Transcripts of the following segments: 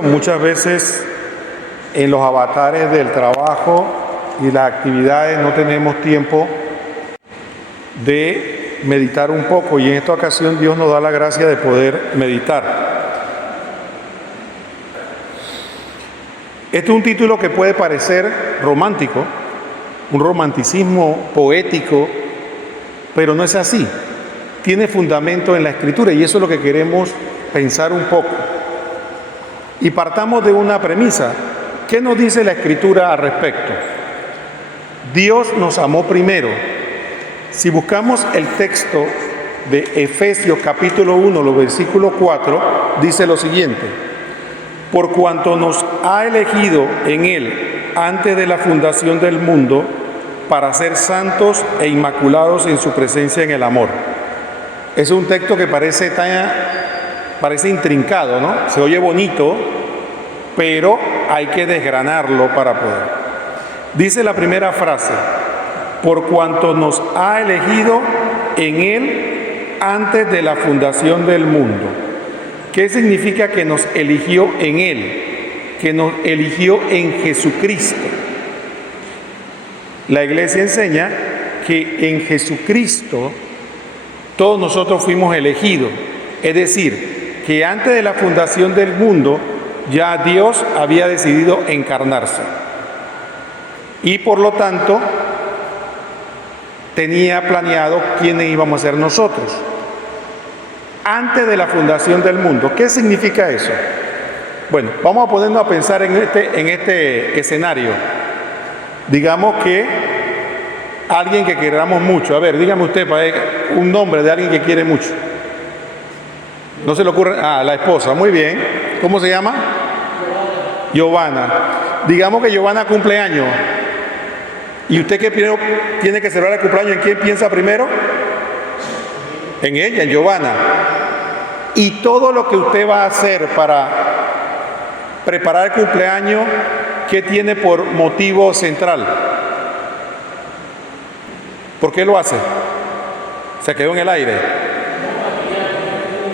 Muchas veces en los avatares del trabajo y las actividades no tenemos tiempo de meditar un poco, y en esta ocasión Dios nos da la gracia de poder meditar. Este es un título que puede parecer romántico, un romanticismo poético, pero no es así. Tiene fundamento en la Escritura, y eso es lo que queremos pensar un poco. Y partamos de una premisa. ¿Qué nos dice la Escritura al respecto? Dios nos amó primero. Si buscamos el texto de Efesios capítulo 1, los versículos 4, dice lo siguiente: por cuanto nos ha elegido en Él antes de la fundación del mundo, para ser santos e inmaculados en su presencia en el amor. Es un texto que parece intrincado, ¿no? Se oye bonito, pero hay que desgranarlo para poder. Dice la primera frase: por cuanto nos ha elegido en Él antes de la fundación del mundo. ¿Qué significa que nos eligió en Él? Que nos eligió en Jesucristo. La Iglesia enseña que en Jesucristo todos nosotros fuimos elegidos. Es decir, que antes de la fundación del mundo ya Dios había decidido encarnarse. Y por lo tanto, tenía planeado quiénes íbamos a ser nosotros. Antes de la fundación del mundo. ¿Qué significa eso? Bueno, vamos a ponernos a pensar en este escenario. Digamos que alguien que queramos mucho. A ver, dígame usted un nombre de alguien que quiere mucho. ¿No se le ocurre? La esposa. Muy bien. ¿Cómo se llama? Giovanna. Digamos que Giovanna cumple años. ¿Y usted qué primero tiene que celebrar el cumpleaños? ¿En quién piensa primero? En ella, en Giovanna. Y todo lo que usted va a hacer para preparar el cumpleaños, ¿qué tiene por motivo central? ¿Por qué lo hace? Se quedó en el aire.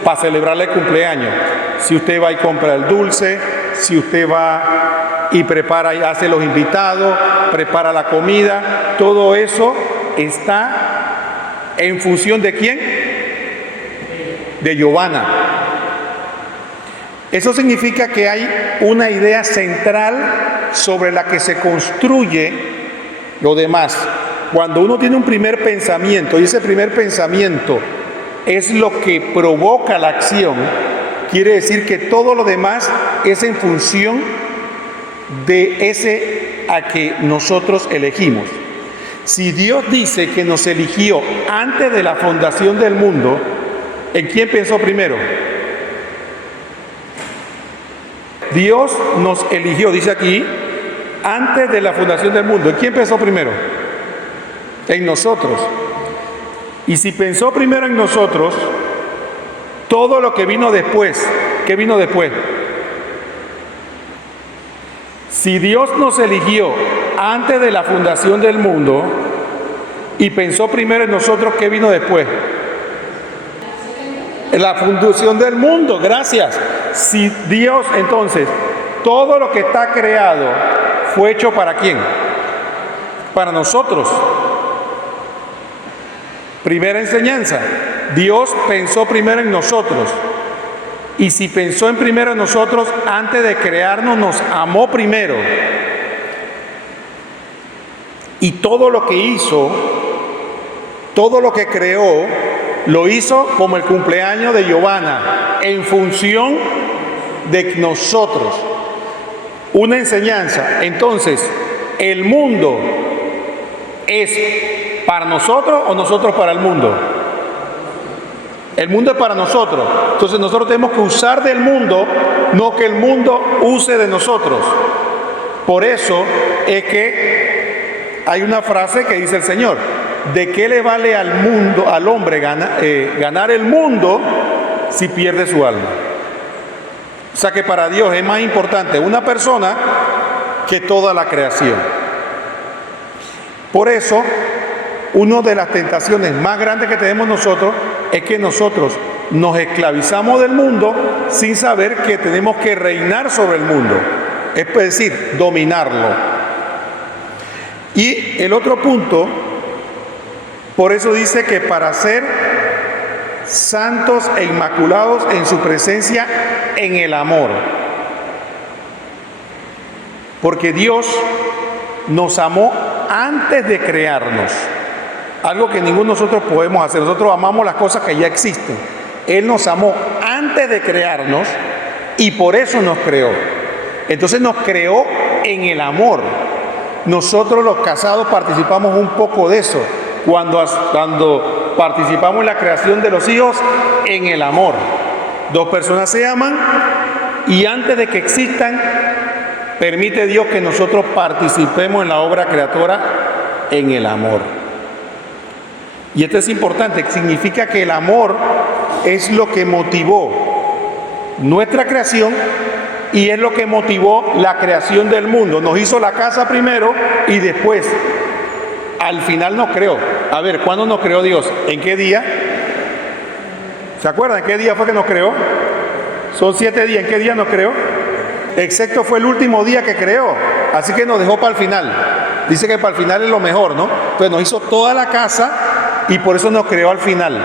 Para celebrarle el cumpleaños. Si usted va y compra el dulce, si usted va y prepara y hace los invitados, prepara la comida, todo eso está en función ¿de quién? De Giovanna. Eso significa que hay una idea central sobre la que se construye lo demás. Cuando uno tiene un primer pensamiento, y ese primer pensamiento es lo que provoca la acción, quiere decir que todo lo demás es en función de ese a que nosotros elegimos. Si Dios dice que nos eligió antes de la fundación del mundo, ¿en quién pensó primero? Dios nos eligió, dice aquí, antes de la fundación del mundo. ¿En quién pensó primero? En nosotros. Y si pensó primero en nosotros, todo lo que vino después, ¿qué vino después? Si Dios nos eligió antes de la fundación del mundo y pensó primero en nosotros, ¿qué vino después? La fundación del mundo, gracias. Si Dios, entonces, todo lo que está creado fue hecho ¿para quién? Para nosotros. Primera enseñanza, Dios pensó primero en nosotros. Y si pensó en primero en nosotros, antes de crearnos, nos amó primero. Y todo lo que hizo, todo lo que creó, lo hizo como el cumpleaños de Giovanna, en función de nosotros. Una enseñanza. Entonces, ¿el mundo es para nosotros o nosotros para el mundo? El mundo es para nosotros. Entonces nosotros tenemos que usar del mundo, no que el mundo use de nosotros. Por eso es que hay una frase que dice el Señor: ¿de qué le vale al mundo, al hombre ganar el mundo si pierde su alma? O sea que para Dios es más importante una persona que toda la creación. Por eso, una de las tentaciones más grandes que tenemos nosotros es que nosotros nos esclavizamos del mundo sin saber que tenemos que reinar sobre el mundo, es decir, dominarlo. Y el otro punto, por eso dice que para ser santos e inmaculados en su presencia en el amor. Porque Dios nos amó antes de crearnos. Algo que ninguno de nosotros podemos hacer. Nosotros amamos las cosas que ya existen. Él nos amó antes de crearnos y por eso nos creó. Entonces nos creó en el amor. Nosotros los casados participamos un poco de eso cuando participamos en la creación de los hijos en el amor. Dos personas se aman y antes de que existan, permite Dios que nosotros participemos en la obra creadora en el amor. Y esto es importante, significa que el amor es lo que motivó nuestra creación y es lo que motivó la creación del mundo. Nos hizo la casa primero y después, al final nos creó. A ver, ¿cuándo nos creó Dios? ¿En qué día? ¿Se acuerdan qué día fue que nos creó? Son 7 días. ¿En qué día nos creó? El sexto fue el último día que creó, así que nos dejó para el final. Dice que para el final es lo mejor, ¿no? Entonces nos hizo toda la casa y por eso nos creó al final.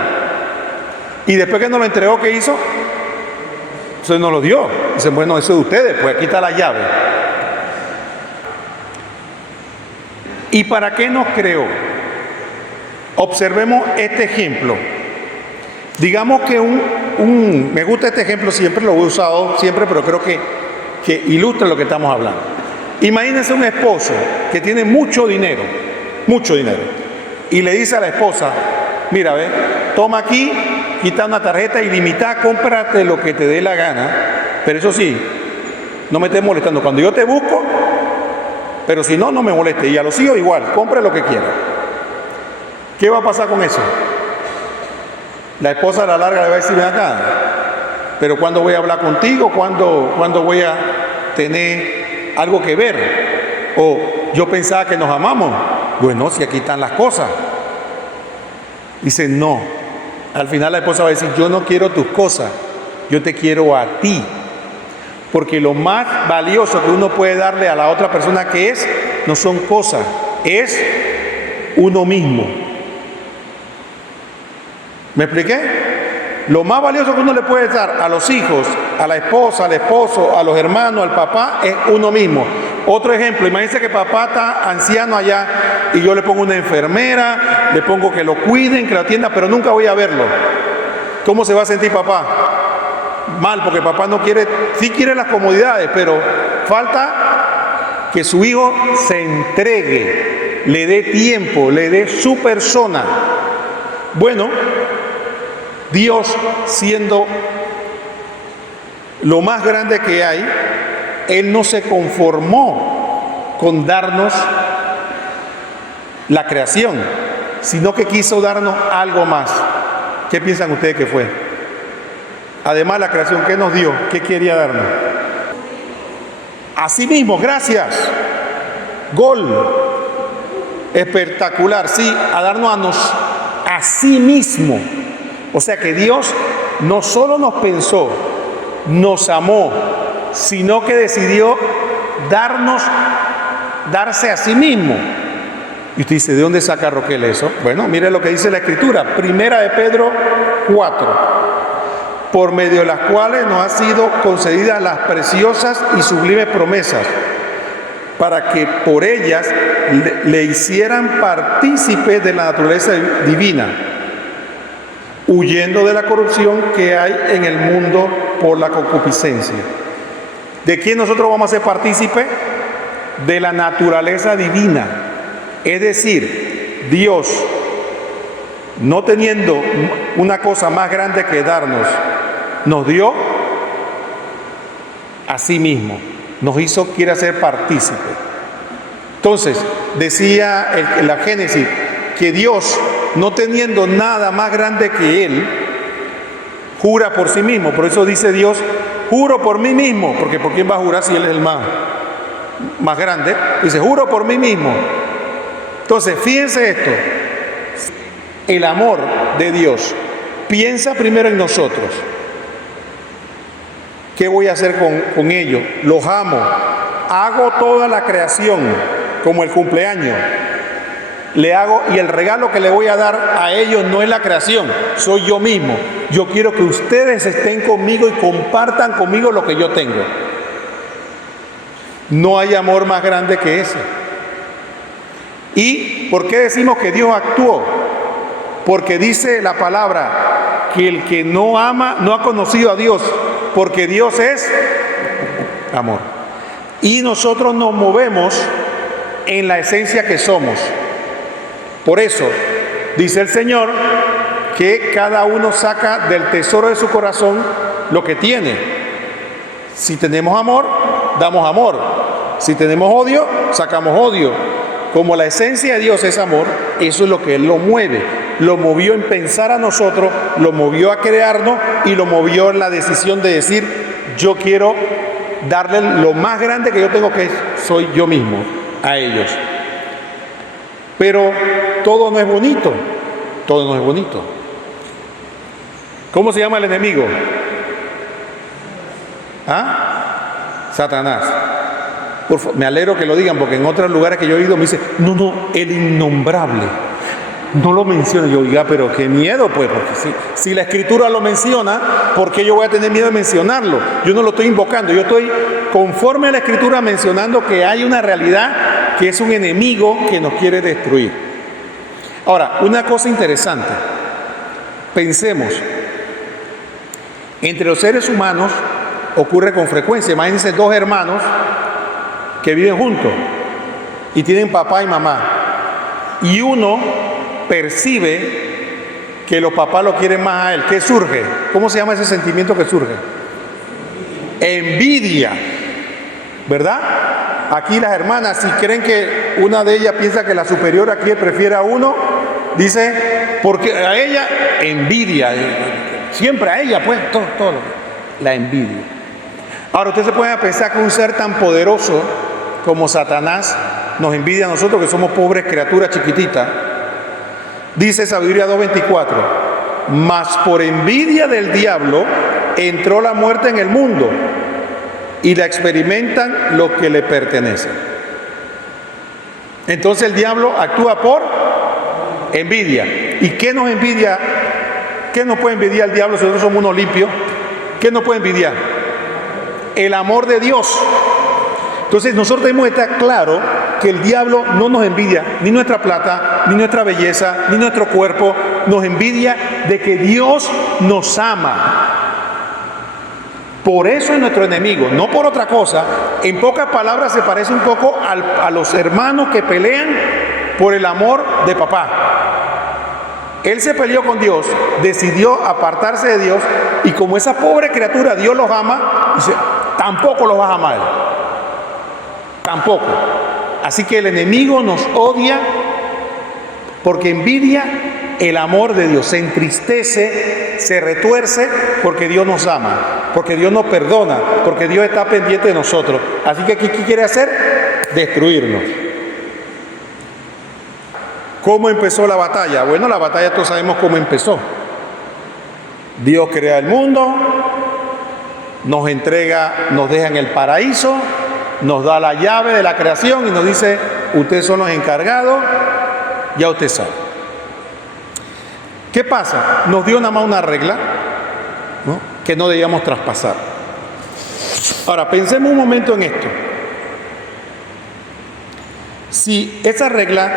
Y después que nos lo entregó, ¿qué hizo? Entonces nos lo dio. Dicen, bueno, eso es de ustedes, pues aquí está la llave. ¿Y para qué nos creó? Observemos este ejemplo. Digamos que me gusta este ejemplo, siempre lo he usado, siempre, pero creo que ilustra lo que estamos hablando. Imagínense un esposo que tiene mucho dinero, y le dice a la esposa, mira, ve, toma aquí, quita una tarjeta ilimitada, cómprate lo que te dé la gana, pero eso sí, no me estés molestando. Cuando yo te busco, pero si no, no me moleste. Y a los hijos igual, compre lo que quiera. ¿Qué va a pasar con eso? La esposa a la larga le va a decir, ven acá, pero ¿cuándo voy a hablar contigo? ¿Cuándo voy a tener algo que ver? O yo pensaba que nos amamos. Bueno, si aquí están las cosas. Dice, no. Al final la esposa va a decir, yo no quiero tus cosas, yo te quiero a ti. Porque lo más valioso que uno puede darle a la otra persona que es, no son cosas, es uno mismo. ¿Me expliqué? Lo más valioso que uno le puede dar a los hijos, a la esposa, al esposo, a los hermanos, al papá, es uno mismo. Otro ejemplo, imagínense que papá está anciano allá y yo le pongo una enfermera, le pongo que lo cuiden, que lo atienda, pero nunca voy a verlo. ¿Cómo se va a sentir papá? Mal, porque papá no quiere, sí quiere las comodidades, pero falta que su hijo se entregue, le dé tiempo, le dé su persona. Bueno, Dios, siendo lo más grande que hay, Él no se conformó con darnos la creación, sino que quiso darnos algo más. ¿Qué piensan ustedes que fue? Además, la creación, ¿qué nos dio? ¿Qué quería darnos? Asimismo, gracias. Gol. Espectacular, sí, a darnos a sí mismo. O sea que Dios no solo nos pensó, nos amó, sino que decidió darse a sí mismo. Y usted dice, ¿de dónde saca Roquel eso? Bueno, mire lo que dice la Escritura, 1 de Pedro 4, por medio de las cuales nos han sido concedidas las preciosas y sublimes promesas, para que por ellas le hicieran partícipe de la naturaleza divina, huyendo de la corrupción que hay en el mundo por la concupiscencia. ¿De quién nosotros vamos a ser partícipe? De la naturaleza divina. Es decir, Dios, no teniendo una cosa más grande que darnos, nos dio a sí mismo. Nos hizo, quiere hacer partícipe. Entonces, decía en la Génesis, que Dios, no teniendo nada más grande que Él, jura por sí mismo. Por eso dice Dios, juro por mí mismo, porque ¿por quién va a jurar si Él es el más grande? Dice, juro por mí mismo. Entonces, fíjense esto, el amor de Dios piensa primero en nosotros. ¿Qué voy a hacer con ellos? Los amo. Hago toda la creación como el cumpleaños. Le hago, y el regalo que le voy a dar a ellos no es la creación, soy yo mismo. Yo quiero que ustedes estén conmigo y compartan conmigo lo que yo tengo. No hay amor más grande que ese. ¿Y por qué decimos que Dios actuó? Porque dice la palabra que el que no ama no ha conocido a Dios, porque Dios es amor. Y nosotros nos movemos en la esencia que somos. Por eso, dice el Señor, que cada uno saca del tesoro de su corazón lo que tiene. Si tenemos amor, damos amor. Si tenemos odio, sacamos odio. Como la esencia de Dios es amor, eso es lo que Él lo mueve. Lo movió en pensar a nosotros, lo movió a crearnos y lo movió en la decisión de decir, yo quiero darle lo más grande que yo tengo, que soy yo mismo, a ellos. Pero todo no es bonito, todo no es bonito. ¿Cómo se llama el enemigo? ¿Ah? Satanás. Me alegro que lo digan, porque en otros lugares que yo he oído me dicen, no, el innombrable. No lo menciona. Yo, oiga, pero qué miedo, pues, porque si la Escritura lo menciona, ¿por qué yo voy a tener miedo de mencionarlo? Yo no lo estoy invocando, yo estoy conforme a la Escritura mencionando que hay una realidad que es un enemigo que nos quiere destruir. Ahora, una cosa interesante, pensemos, entre los seres humanos ocurre con frecuencia. Imagínense dos hermanos que viven juntos y tienen papá y mamá, y uno percibe que los papás lo quieren más a él. ¿Qué surge? ¿Cómo se llama ese sentimiento que surge? Envidia, ¿verdad? Aquí las hermanas, si creen que una de ellas piensa que la superior aquí prefiere a uno, dice, porque a ella envidia, siempre a ella, pues, todo la envidia. Ahora, usted se puede pensar que un ser tan poderoso como Satanás nos envidia a nosotros, que somos pobres criaturas chiquititas. Dice Sabiduría 2:24, mas por envidia del diablo entró la muerte en el mundo, y la experimentan los que le pertenecen. Entonces el diablo actúa por envidia. ¿Y qué nos envidia? ¿Qué nos puede envidiar el diablo si nosotros somos unos limpios? ¿Qué nos puede envidiar? El amor de Dios. Entonces nosotros debemos estar claros que el diablo no nos envidia ni nuestra plata, ni nuestra belleza, ni nuestro cuerpo. Nos envidia de que Dios nos ama. Por eso es nuestro enemigo, no por otra cosa. En pocas palabras se parece un poco a los hermanos que pelean por el amor de papá. Él se peleó con Dios, decidió apartarse de Dios, y como esa pobre criatura Dios los ama, dice, tampoco los vas a amar. Tampoco. Así que el enemigo nos odia porque envidia el amor de Dios, se entristece, se retuerce porque Dios nos ama, porque Dios nos perdona, porque Dios está pendiente de nosotros. Así que ¿qué quiere hacer? Destruirnos. ¿Cómo empezó la batalla? Bueno, la batalla todos sabemos cómo empezó. Dios crea el mundo, nos entrega, nos deja en el paraíso, nos da la llave de la creación y nos dice, ustedes son los encargados, ya usted sabe. ¿Qué pasa? Nos dio nada más una regla, ¿no?, que no debíamos traspasar. Ahora, pensemos un momento en esto. Si esa regla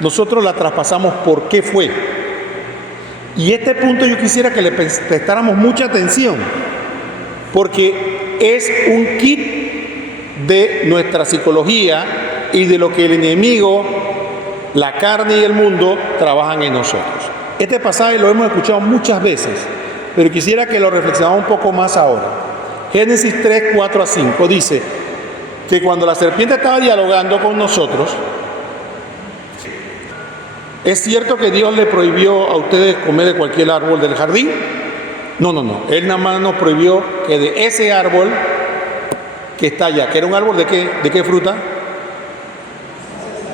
nosotros la traspasamos, ¿por qué fue? Y este punto yo quisiera que le prestáramos mucha atención, porque es un kit de nuestra psicología y de lo que el enemigo, la carne y el mundo trabajan en nosotros. Este pasaje lo hemos escuchado muchas veces, pero quisiera que lo reflexionamos un poco más ahora. Génesis 3, 4 a 5 dice que cuando la serpiente estaba dialogando con nosotros, ¿es cierto que Dios le prohibió a ustedes comer de cualquier árbol del jardín? No. Él nada más nos prohibió que de ese árbol que está allá, que era un árbol de qué fruta.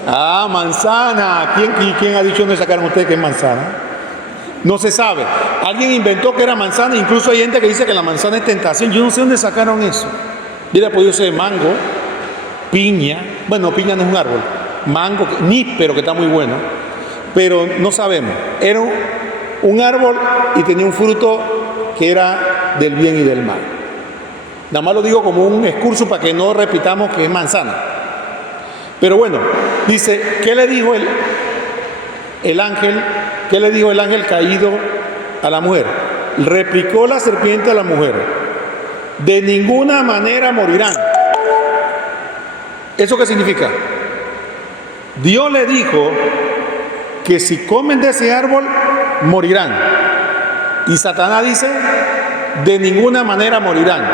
Manzana. ¿Quién ha dicho no sacaron ustedes que es manzana? No se sabe. Alguien inventó que era manzana, incluso hay gente que dice que la manzana es tentación. Yo no sé dónde sacaron eso. Hubiera podido ser mango, piña. Bueno, piña no es un árbol. Mango, níspero, que está muy bueno. Pero no sabemos. Era un árbol y tenía un fruto que era del bien y del mal. Nada más lo digo como un excurso para que no repitamos que es manzana. Pero bueno, dice, ¿qué le dijo el ángel? ¿Qué le dijo el ángel caído a la mujer? Replicó la serpiente a la mujer: de ninguna manera morirán. ¿Eso qué significa? Dios le dijo que si comen de ese árbol, morirán. Y Satanás dice, de ninguna manera morirán.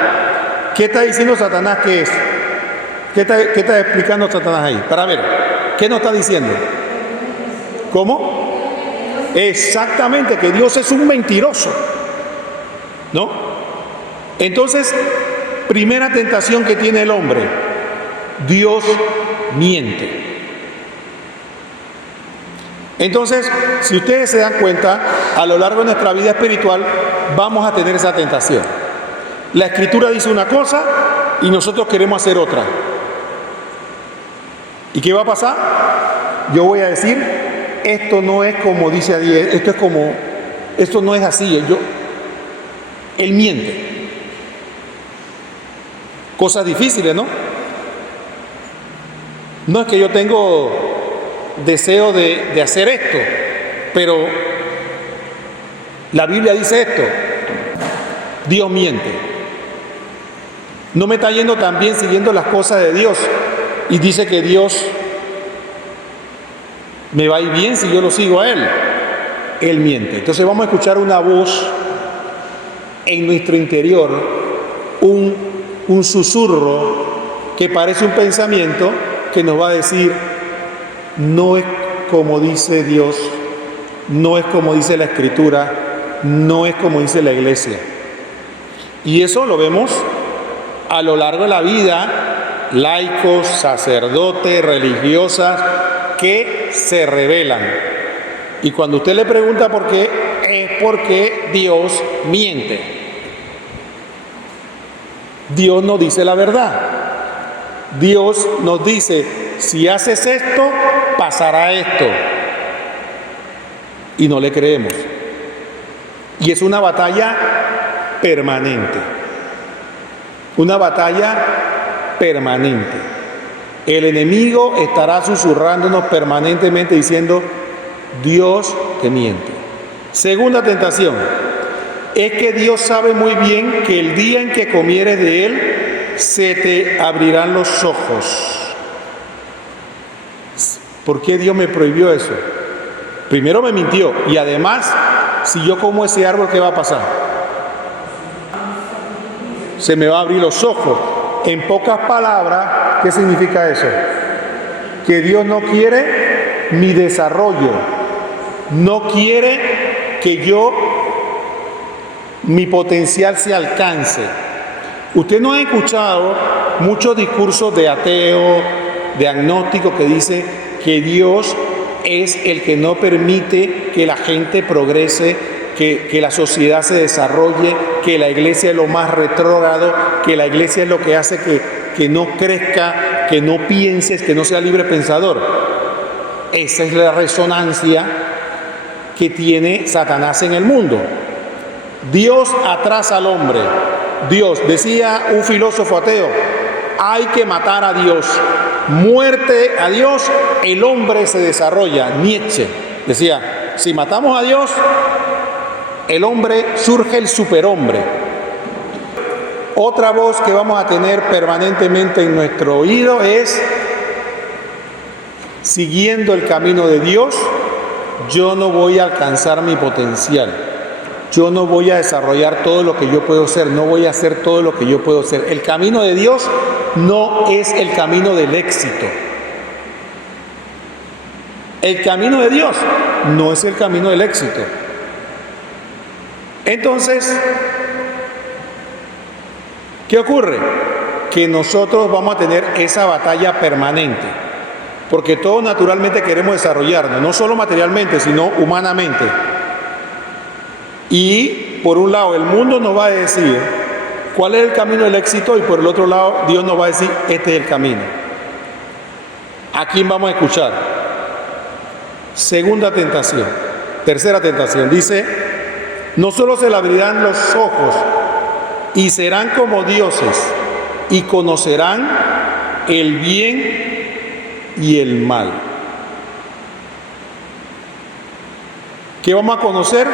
¿Qué está diciendo Satanás que es? ¿Qué está explicando Satanás ahí? Para ver, ¿qué nos está diciendo? ¿Cómo? Exactamente, que Dios es un mentiroso, ¿no? Entonces, primera tentación que tiene el hombre: Dios miente. Entonces, si ustedes se dan cuenta, a lo largo de nuestra vida espiritual vamos a tener esa tentación. La Escritura dice una cosa y nosotros queremos hacer otra. ¿Y qué va a pasar? Yo voy a decir, esto no es como dice Adiel, esto no es así. Él miente. Cosas difíciles, ¿no? No es que yo tengo deseo de hacer esto, pero la Biblia dice esto: Dios miente. No me está yendo tan bien siguiendo las cosas de Dios, y dice que Dios me va a ir bien si yo lo sigo a Él. Él miente. Entonces vamos a escuchar una voz en nuestro interior, un susurro que parece un pensamiento que nos va a decir: no es como dice Dios, no es como dice la Escritura, no es como dice la Iglesia. Y eso lo vemos a lo largo de la vida: laicos, sacerdotes, religiosas que se rebelan. Y cuando usted le pregunta por qué, es porque Dios miente. Dios no dice la verdad. Dios nos dice: si haces esto, pasará esto. Y no le creemos. Y es una batalla permanente. Una batalla permanente. El enemigo estará susurrándonos permanentemente diciendo: Dios te miente. Segunda tentación es que Dios sabe muy bien que el día en que comieres de Él, se te abrirán los ojos. ¿Por qué Dios me prohibió eso? Primero me mintió, y además, si yo como ese árbol, ¿qué va a pasar? Se me va a abrir los ojos. En pocas palabras, ¿qué significa eso? Que Dios no quiere mi desarrollo, no quiere que mi potencial se alcance. Usted no ha escuchado muchos discursos de ateo, de agnóstico, que dice que Dios es el que no permite que la gente progrese, que la sociedad se desarrolle, que la iglesia es lo más retrógrado, que la iglesia es lo que hace que no crezca, que no pienses, que no sea libre pensador. Esa es la resonancia que tiene Satanás en el mundo. Dios atrasa al hombre. Dios, decía un filósofo ateo, hay que matar a Dios. Muerte a Dios, el hombre se desarrolla. Nietzsche decía, si matamos a Dios, el hombre, surge el superhombre. Otra voz que vamos a tener permanentemente en nuestro oído es: siguiendo el camino de Dios, yo no voy a alcanzar mi potencial. Yo no voy a desarrollar todo lo que yo puedo ser, no voy a hacer todo lo que yo puedo ser. El camino de Dios no es el camino del éxito. El camino de Dios no es el camino del éxito. Entonces, ¿qué ocurre? Que nosotros vamos a tener esa batalla permanente, porque todos naturalmente queremos desarrollarnos, no solo materialmente, sino humanamente. Y por un lado el mundo nos va a decir cuál es el camino del éxito y por el otro lado Dios nos va a decir este es el camino. ¿A quién vamos a escuchar? Segunda tentación. Tercera tentación. Dice, no solo se le abrirán los ojos y serán como dioses y conocerán el bien y el mal. ¿Qué vamos a conocer?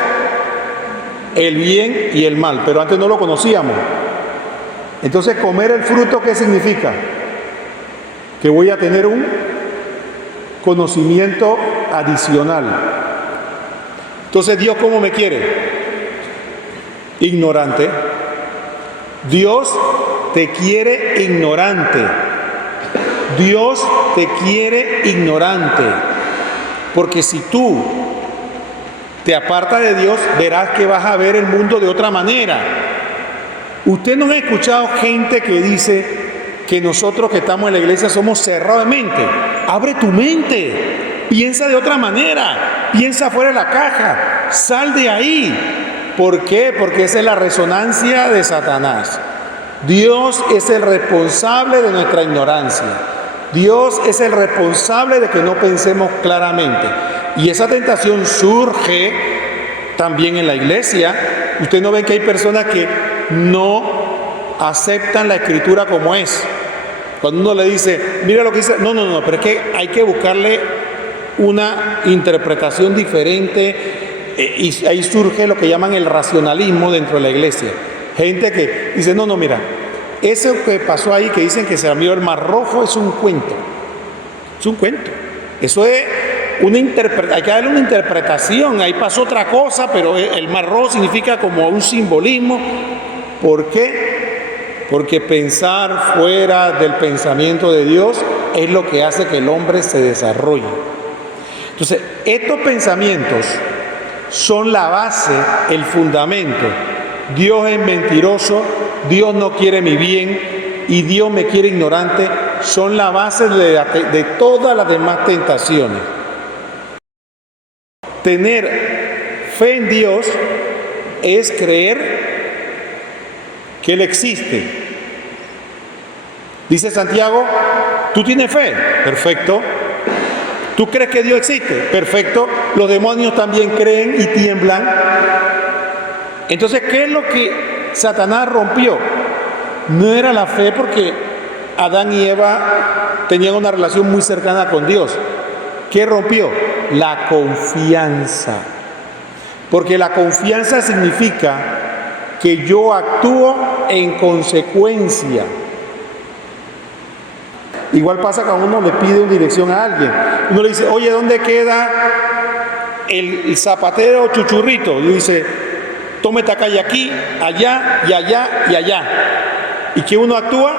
El bien y el mal, pero antes no lo conocíamos. Entonces, comer el fruto, ¿qué significa? Que voy a tener un conocimiento adicional. Entonces, ¿Dios cómo me quiere? Ignorante. Dios te quiere ignorante. Dios te quiere ignorante. Porque si tú te apartas de Dios, verás que vas a ver el mundo de otra manera. Usted no ha escuchado gente que dice que nosotros que estamos en la iglesia somos cerrados de mente. Abre tu mente, piensa de otra manera, piensa fuera de la caja, sal de ahí. ¿Por qué? Porque esa es la resonancia de Satanás. Dios es el responsable de nuestra ignorancia. Dios es el responsable de que no pensemos claramente. Y esa tentación surge también en la iglesia. Usted no ve que hay personas que no aceptan la escritura como es. Cuando uno le dice, mira lo que dice, no, pero es que hay que buscarle una interpretación diferente, y ahí surge lo que llaman el racionalismo dentro de la iglesia. Gente que dice, no, mira, eso que pasó ahí, que dicen que se abrió el Mar Rojo, es un cuento. Es un cuento. Eso es hay que darle una interpretación. Ahí pasó otra cosa, pero el Mar Rojo significa como un simbolismo. ¿Por qué? Porque pensar fuera del pensamiento de Dios es lo que hace que el hombre se desarrolle. Entonces, estos pensamientos son la base, el fundamento. Dios es mentiroso, Dios no quiere mi bien y Dios me quiere ignorante, son la base de todas las demás tentaciones. Tener fe en Dios es creer que Él existe. Dice Santiago, ¿tú tienes fe? Perfecto. ¿Tú crees que Dios existe? Perfecto. Los demonios también creen y tiemblan. Entonces, ¿qué es lo que Satanás rompió? No era la fe, porque Adán y Eva tenían una relación muy cercana con Dios. ¿Qué rompió? La confianza. Porque la confianza significa que yo actúo en consecuencia. Igual pasa cuando uno le pide una dirección a alguien. Uno le dice, oye, ¿dónde queda el zapatero Chuchurrito? Y dice, tome esta calle aquí, allá y allá y allá. ¿Y que uno actúa?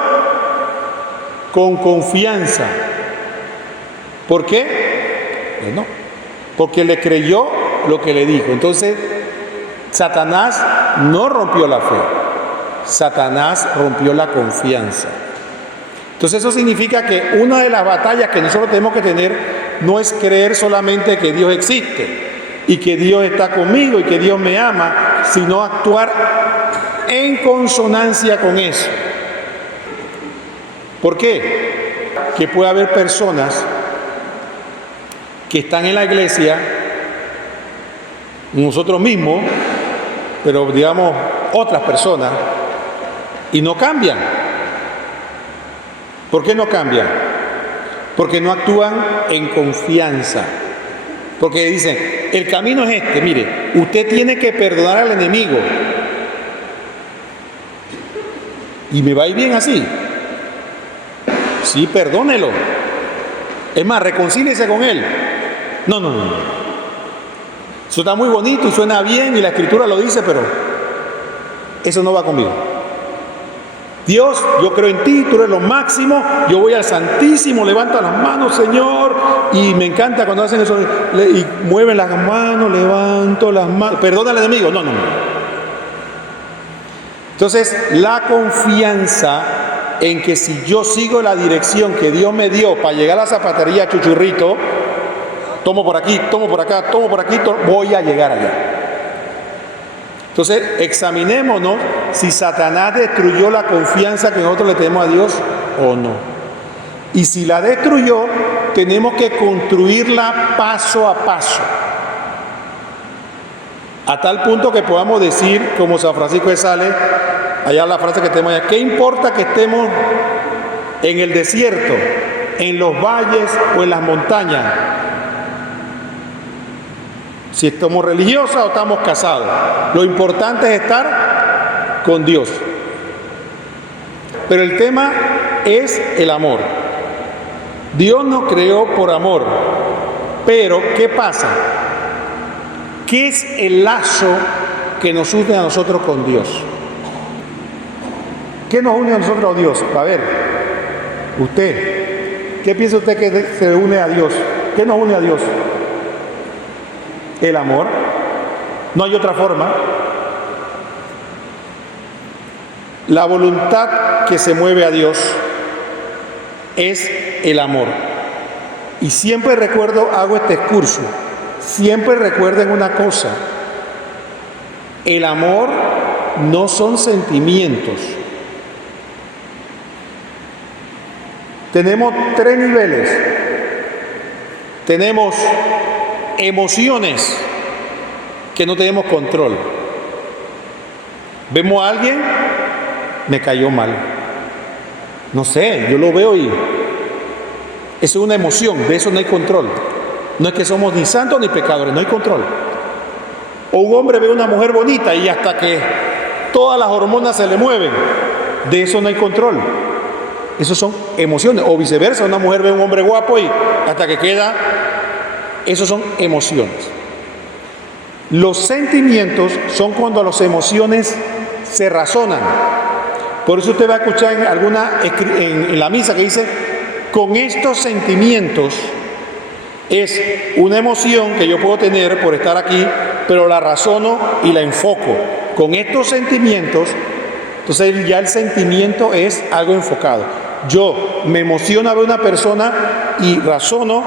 Con confianza. ¿Por qué? Bueno, porque le creyó lo que le dijo. Entonces, Satanás no rompió la fe. Satanás rompió la confianza. Entonces eso significa que una de las batallas que nosotros tenemos que tener no es creer solamente que Dios existe y que Dios está conmigo y que Dios me ama, sino actuar en consonancia con eso. ¿Por qué? Que puede haber personas que están en la iglesia, nosotros mismos, pero digamos otras personas, y no cambian. ¿Por qué no cambian? Porque no actúan en confianza. Porque dicen, el camino es este, mire, usted tiene que perdonar al enemigo. ¿Y me va a ir bien así? Sí, perdónelo. Es más, reconcíliese con él. No. Eso está muy bonito y suena bien y la escritura lo dice, pero eso no va conmigo. Dios, yo creo en ti, tú eres lo máximo, yo voy al Santísimo, levanto las manos, Señor, y me encanta cuando hacen eso, y mueven las manos, levanto las manos, perdona al enemigo, no. Entonces, la confianza en que si yo sigo la dirección que Dios me dio para llegar a la zapatería Chuchurrito, tomo por aquí, tomo por acá, tomo por aquí, voy a llegar allá. Entonces, examinémonos si Satanás destruyó la confianza que nosotros le tenemos a Dios o no. Y si la destruyó, tenemos que construirla paso a paso. A tal punto que podamos decir, como San Francisco de Sales, allá la frase que tenemos allá, ¿qué importa que estemos en el desierto, en los valles o en las montañas? Si estamos religiosas o estamos casados. Lo importante es estar con Dios. Pero el tema es el amor. Dios nos creó por amor. Pero, ¿qué pasa? ¿Qué es el lazo que nos une a nosotros con Dios? ¿Qué nos une a nosotros a Dios? A ver, usted, ¿qué piensa usted que se une a Dios? ¿Qué nos une a Dios? El amor. No hay otra forma. La voluntad que se mueve a Dios es el amor. Y siempre recuerdo, hago este excurso, siempre recuerden una cosa: el amor no son sentimientos. Tenemos tres niveles. Tenemos emociones que no tenemos control. Vemos a alguien, me cayó mal. No sé, yo lo veo y eso es una emoción, de eso no hay control. No es que somos ni santos ni pecadores, no hay control. O un hombre ve a una mujer bonita y hasta que todas las hormonas se le mueven, de eso no hay control. Esos son emociones. O viceversa, una mujer ve a un hombre guapo y hasta que queda, esos son emociones. Los sentimientos son cuando las emociones se razonan. Por eso usted va a escuchar en la misa que dice, con estos sentimientos, es una emoción que yo puedo tener por estar aquí, pero la razono y la enfoco. Con estos sentimientos, entonces ya el sentimiento es algo enfocado. Yo me emociono a ver una persona y razono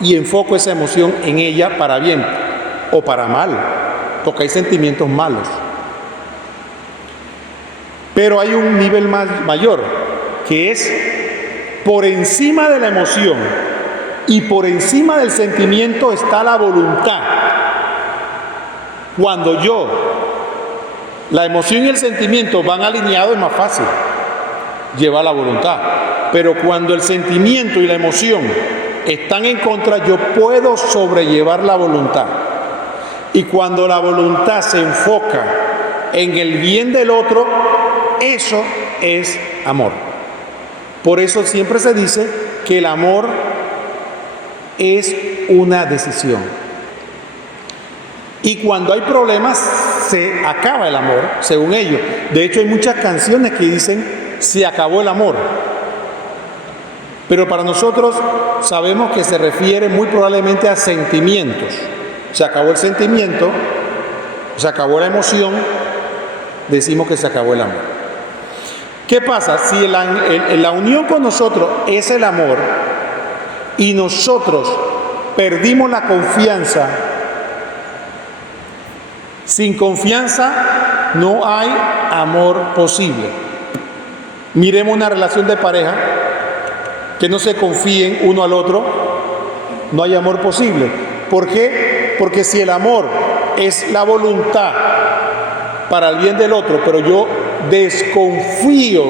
y enfoco esa emoción en ella para bien o para mal, porque hay sentimientos malos. Pero hay un nivel mayor, que es por encima de la emoción y por encima del sentimiento está la voluntad. Cuando la emoción y el sentimiento van alineados, es más fácil llevar la voluntad. Pero cuando el sentimiento y la emoción están en contra, yo puedo sobrellevar la voluntad. Y cuando la voluntad se enfoca en el bien del otro, eso es amor. Por eso siempre se dice que el amor es una decisión. Y cuando hay problemas, se acaba el amor, según ellos. De hecho, hay muchas canciones que dicen, se acabó el amor. Pero para nosotros sabemos que se refiere muy probablemente a sentimientos. Se acabó el sentimiento, se acabó la emoción, decimos que se acabó el amor. ¿Qué pasa? Si la unión con nosotros es el amor y nosotros perdimos la confianza, sin confianza no hay amor posible. Miremos una relación de pareja, que no se confíen uno al otro, no hay amor posible. ¿Por qué? Porque si el amor es la voluntad para el bien del otro, pero yo desconfío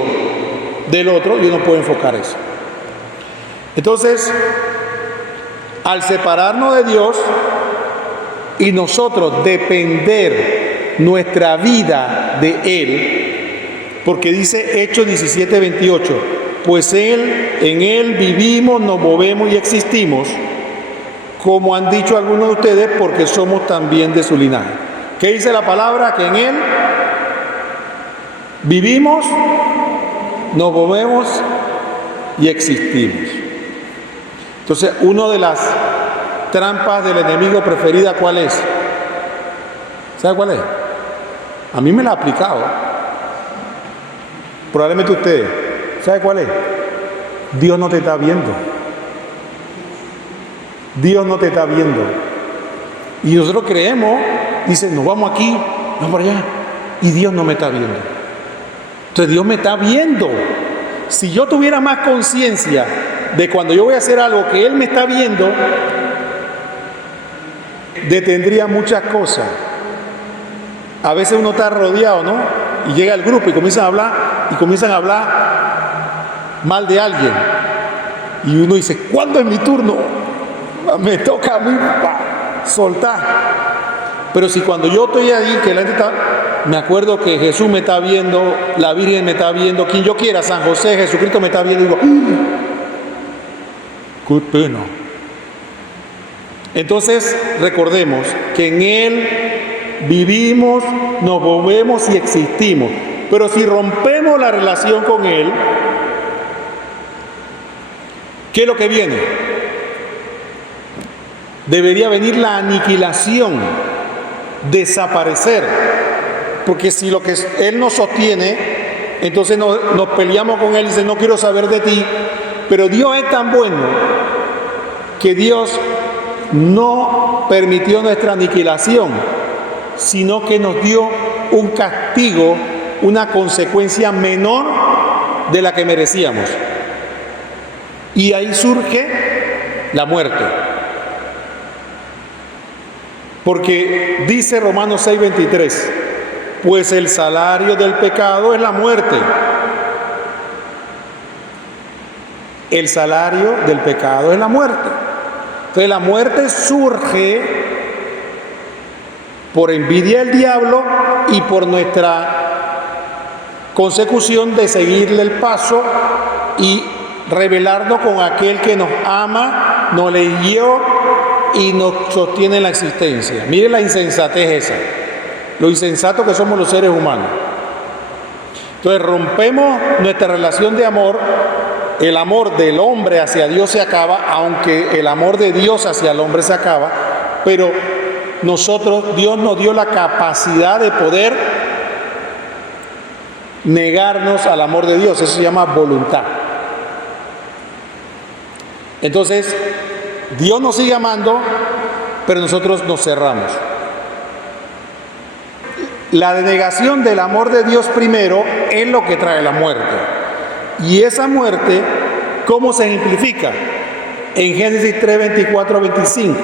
del otro, yo no puedo enfocar eso. Entonces, al separarnos de Dios y nosotros depender nuestra vida de Él, porque dice Hechos 17:28, pues en Él vivimos, nos movemos y existimos, como han dicho algunos de ustedes, porque somos también de su linaje. ¿Qué dice la palabra? Que en Él vivimos, nos movemos y existimos. Entonces, una de las trampas del enemigo preferida, ¿cuál es? ¿Sabe cuál es? A mí me la ha aplicado. Probablemente ustedes. ¿Sabe cuál es? Dios no te está viendo. Dios no te está viendo. Y nosotros creemos, dice, nos vamos aquí no por allá. Y Dios no me está viendo. Entonces Dios me está viendo. Si yo tuviera más conciencia de cuando yo voy a hacer algo que Él me está viendo, detendría muchas cosas. A veces uno está rodeado, ¿no? Y llega el grupo y comienzan a hablar mal de alguien. Y uno dice, ¿cuándo es mi turno? Me toca a mí soltar. Pero si cuando yo estoy ahí, que la gente está, me acuerdo que Jesús me está viendo, la Virgen me está viendo, quien yo quiera, San José, Jesucristo me está viendo, y digo, qué pena. Entonces recordemos que en Él vivimos, nos movemos y existimos. Pero si rompemos la relación con Él, ¿qué es lo que viene? Debería venir la aniquilación, desaparecer. Porque si lo que Él nos sostiene, entonces nos peleamos con Él y dice, no quiero saber de ti. Pero Dios es tan bueno que Dios no permitió nuestra aniquilación, sino que nos dio un castigo, una consecuencia menor de la que merecíamos. Y ahí surge la muerte. Porque dice Romanos 6:23, pues el salario del pecado es la muerte. El salario del pecado es la muerte. Entonces la muerte surge por envidia del diablo y por nuestra consecución de seguirle el paso y rebelarnos con aquel que nos ama, nos eligió y nos sostiene en la existencia. Mire la insensatez esa, lo insensato que somos los seres humanos. Entonces rompemos nuestra relación de amor. El amor del hombre hacia Dios se acaba, aunque el amor de Dios hacia el hombre se acaba, pero Dios nos dio la capacidad de poder negarnos al amor de Dios. Eso se llama voluntad. Entonces, Dios nos sigue amando, pero nosotros nos cerramos. La denegación del amor de Dios primero es lo que trae la muerte. Y esa muerte, ¿cómo se ejemplifica? En Génesis 3, 24, 25.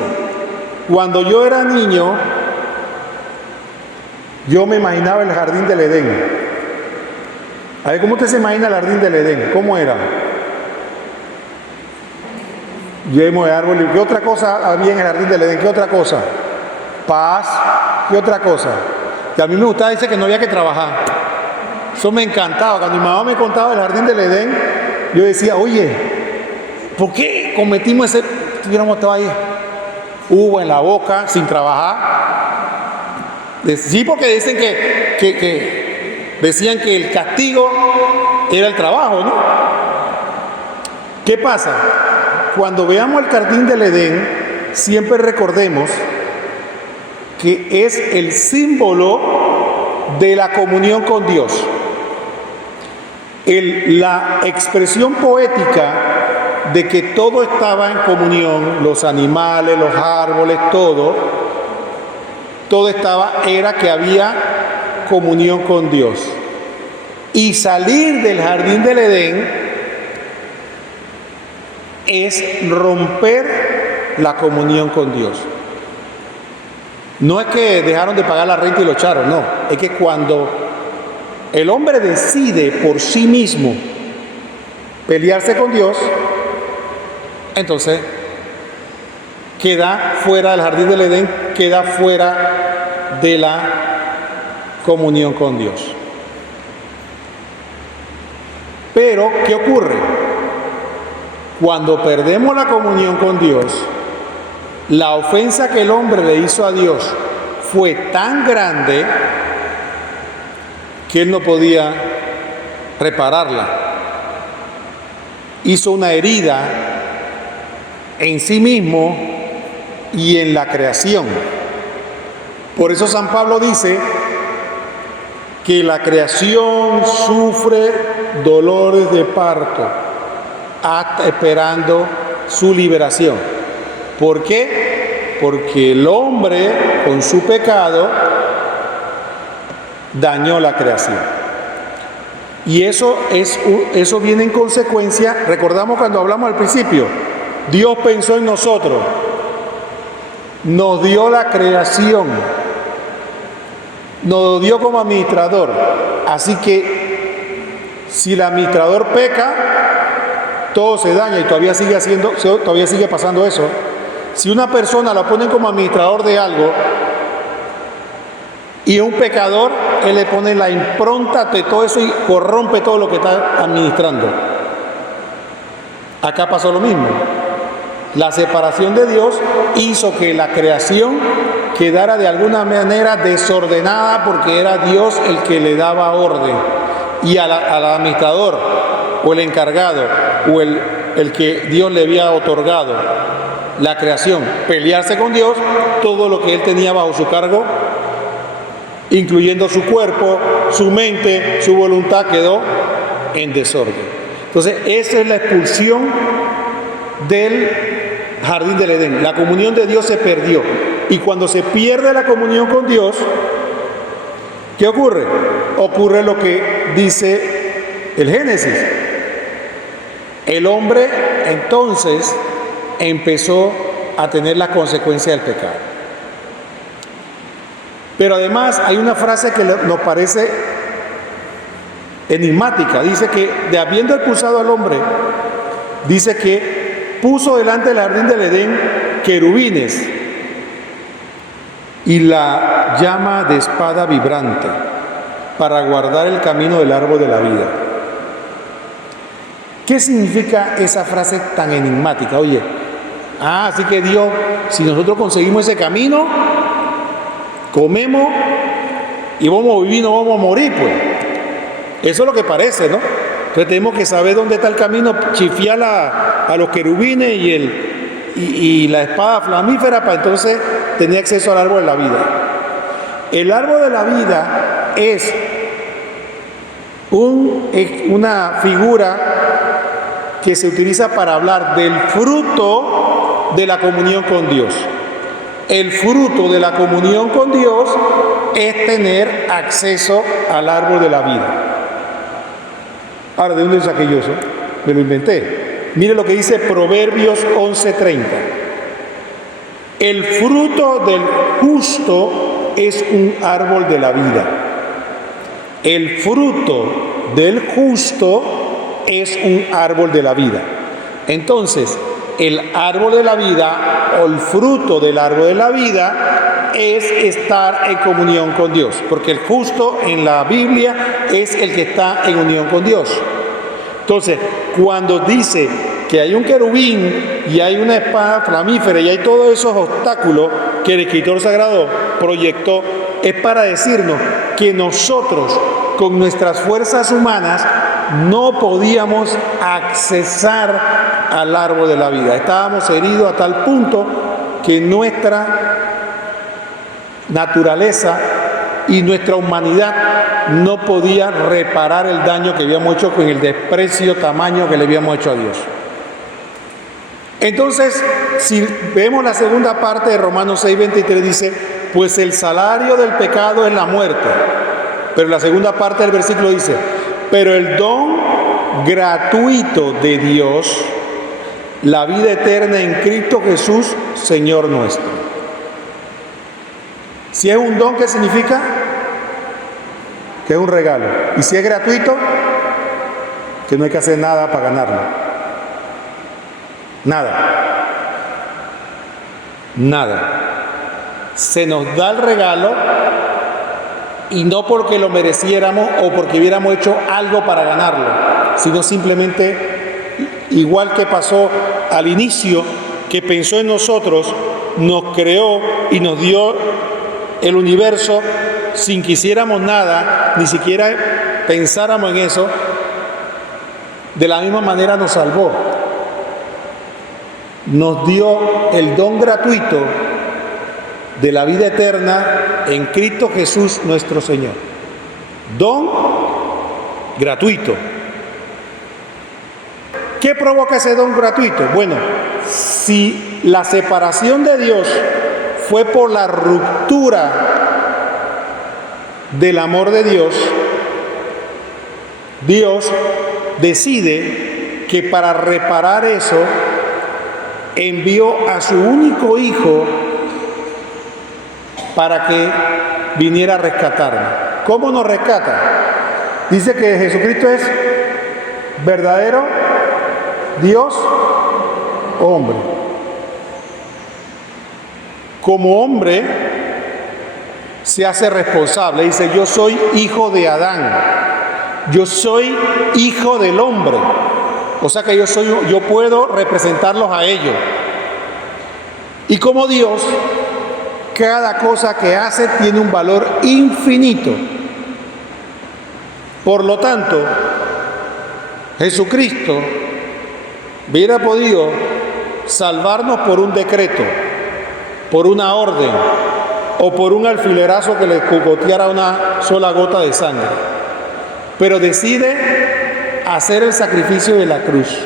Cuando yo era niño, yo me imaginaba el jardín del Edén. A ver, ¿cómo usted se imagina el jardín del Edén? ¿Cómo era? Lleno de árboles. ¿Qué otra cosa había en el jardín del Edén? ¿Qué otra cosa? Paz. ¿Qué otra cosa? Y a mí me gustaba, dice que no había que trabajar. Eso me encantaba. Cuando mi mamá me contaba el jardín del Edén, yo decía, oye, ¿por qué cometimos ese? Estuviéramos todos ahí, uva en la boca, sin trabajar. Sí, porque dicen decían que el castigo era el trabajo, ¿no? ¿Qué pasa? Cuando veamos el jardín del Edén, siempre recordemos que es el símbolo de la comunión con Dios. La expresión poética de que todo estaba en comunión, los animales, los árboles, todo era que había comunión con Dios. Y salir del jardín del Edén es romper la comunión con Dios. No es que dejaron de pagar la renta y lo echaron, no. Es que cuando el hombre decide por sí mismo pelearse con Dios, entonces queda fuera del jardín del Edén, queda fuera de la comunión con Dios. Pero, ¿qué ocurre? Cuando perdemos la comunión con Dios, la ofensa que el hombre le hizo a Dios fue tan grande que él no podía repararla. Hizo una herida en sí mismo y en la creación. Por eso San Pablo dice que la creación sufre dolores de parto hasta esperando su liberación. ¿Por qué? Porque el hombre con su pecado dañó la creación. Y eso viene en consecuencia. Recordamos cuando hablamos al principio, Dios pensó en nosotros, nos dio la creación, nos dio como administrador. Así que si el administrador peca, todo se daña y todavía sigue pasando eso. Si una persona la ponen como administrador de algo y es un pecador, él le pone la impronta de todo eso y corrompe todo lo que está administrando. Acá pasó lo mismo. La separación de Dios hizo que la creación quedara de alguna manera desordenada, porque era Dios el que le daba orden. Y al administrador o el encargado o el que Dios le había otorgado la creación, pelearse con Dios, todo lo que él tenía bajo su cargo, incluyendo su cuerpo, su mente, su voluntad, quedó en desorden. Entonces, esa es la expulsión del jardín del Edén. La comunión de Dios se perdió. Y cuando se pierde la comunión con Dios, ¿qué ocurre? Ocurre lo que dice el Génesis. El hombre entonces empezó a tener la consecuencia del pecado. Pero además hay una frase que nos parece enigmática. Dice que, de habiendo expulsado al hombre, dice que puso delante del jardín del Edén querubines y la llama de espada vibrante para guardar el camino del árbol de la vida. ¿Qué significa esa frase tan enigmática? Oye, así que Dios, si nosotros conseguimos ese camino, comemos y vamos a vivir, no vamos a morir, pues. Eso es lo que parece, ¿no? Entonces tenemos que saber dónde está el camino, chifiar a los querubines y la espada flamífera para entonces tener acceso al árbol de la vida. El árbol de la vida es una figura que se utiliza para hablar del fruto de la comunión con Dios. El fruto de la comunión con Dios es tener acceso al árbol de la vida. Ahora, ¿de dónde saqué yo eso? Me lo inventé. Mire lo que dice Proverbios 11:30. El fruto del justo es un árbol de la vida. El fruto del justo es un árbol de la vida. Entonces, el árbol de la vida o el fruto del árbol de la vida es estar en comunión con Dios, porque el justo en la Biblia es el que está en unión con Dios. Entonces, cuando dice que hay un querubín y hay una espada flamífera y hay todos esos obstáculos que el escritor sagrado proyectó, es para decirnos que nosotros, con nuestras fuerzas humanas, no podíamos accesar al árbol de la vida. Estábamos heridos a tal punto que nuestra naturaleza y nuestra humanidad no podía reparar el daño que habíamos hecho con el desprecio tamaño que le habíamos hecho a Dios. Entonces, si vemos la segunda parte de Romanos 6:23, dice, pues el salario del pecado es la muerte. Pero la segunda parte del versículo dice, pero el don gratuito de Dios, la vida eterna en Cristo Jesús, Señor nuestro. Si es un don, ¿qué significa? Que es un regalo. Y si es gratuito, que no hay que hacer nada para ganarlo. Nada. Se nos da el regalo y no porque lo mereciéramos o porque hubiéramos hecho algo para ganarlo, sino simplemente, igual que pasó al inicio, que pensó en nosotros, nos creó y nos dio el universo sin que hiciéramos nada, ni siquiera pensáramos en eso. De la misma manera nos salvó. Nos dio el don gratuito de la vida eterna en Cristo Jesús nuestro Señor. Don gratuito. ¿Qué provoca ese don gratuito? Bueno, si la separación de Dios fue por la ruptura del amor de Dios, Dios decide que para reparar eso envió a su único hijo para que viniera a rescatarnos. ¿Cómo nos rescata? Dice que Jesucristo es verdadero Dios, hombre. Como hombre se hace responsable. Dice, yo soy hijo de Adán. Yo soy hijo del hombre. O sea que yo puedo representarlos a ellos. Y como Dios, cada cosa que hace tiene un valor infinito. Por lo tanto, Jesucristo hubiera podido salvarnos por un decreto, por una orden o por un alfilerazo que le cogoteara una sola gota de sangre. Pero decide hacer el sacrificio de la cruz.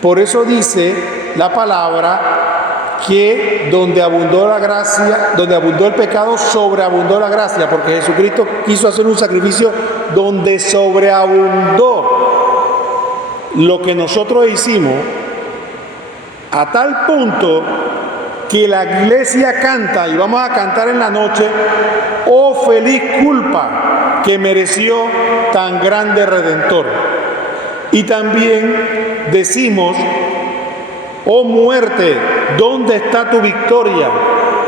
Por eso dice la palabra que donde abundó la gracia, donde abundó el pecado, sobreabundó la gracia, porque Jesucristo quiso hacer un sacrificio donde sobreabundó lo que nosotros hicimos, a tal punto que la iglesia canta, y vamos a cantar en la noche, oh feliz culpa que mereció tan grande Redentor. Y también decimos, oh muerte, ¿dónde está tu victoria?